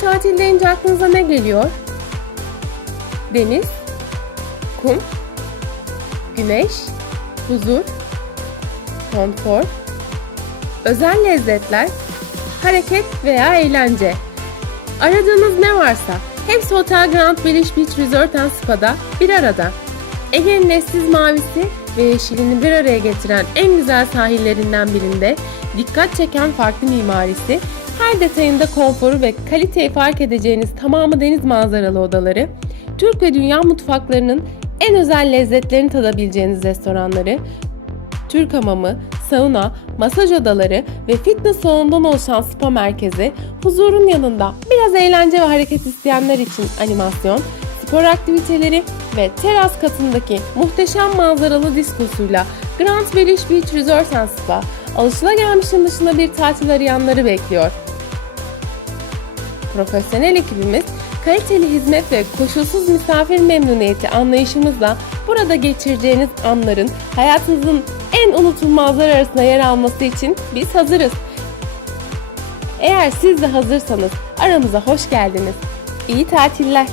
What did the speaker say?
tatil deyince aklınıza ne geliyor? Deniz, kum, güneş, huzur, konfor, özel lezzetler, hareket veya eğlence. Aradığınız ne varsa hepsi Otel Grand Village Beach Resort and Spa'da bir arada. Ege'nin eşsiz mavisi ve yeşilini bir araya getiren en güzel sahillerinden birinde dikkat çeken farklı mimarisi, her detayında konforu ve kaliteyi fark edeceğiniz tamamı deniz manzaralı odaları, Türk ve dünya mutfaklarının en özel lezzetlerini tadabileceğiniz restoranları, Türk hamamı, sauna, masaj odaları ve fitness salonundan oluşan spa merkezi, huzurun yanında biraz eğlence ve hareket isteyenler için animasyon, spor aktiviteleri ve teras katındaki muhteşem manzaralı diskosuyla Grand Village Beach Resort and Spa, alışılagelmişin dışında bir tatil arayanları bekliyor. Profesyonel ekibimiz kaliteli hizmet ve koşulsuz misafir memnuniyeti anlayışımızla burada geçireceğiniz anların hayatınızın en unutulmazlar arasında yer alması için biz hazırız. Eğer siz de hazırsanız aramıza hoş geldiniz. İyi tatiller.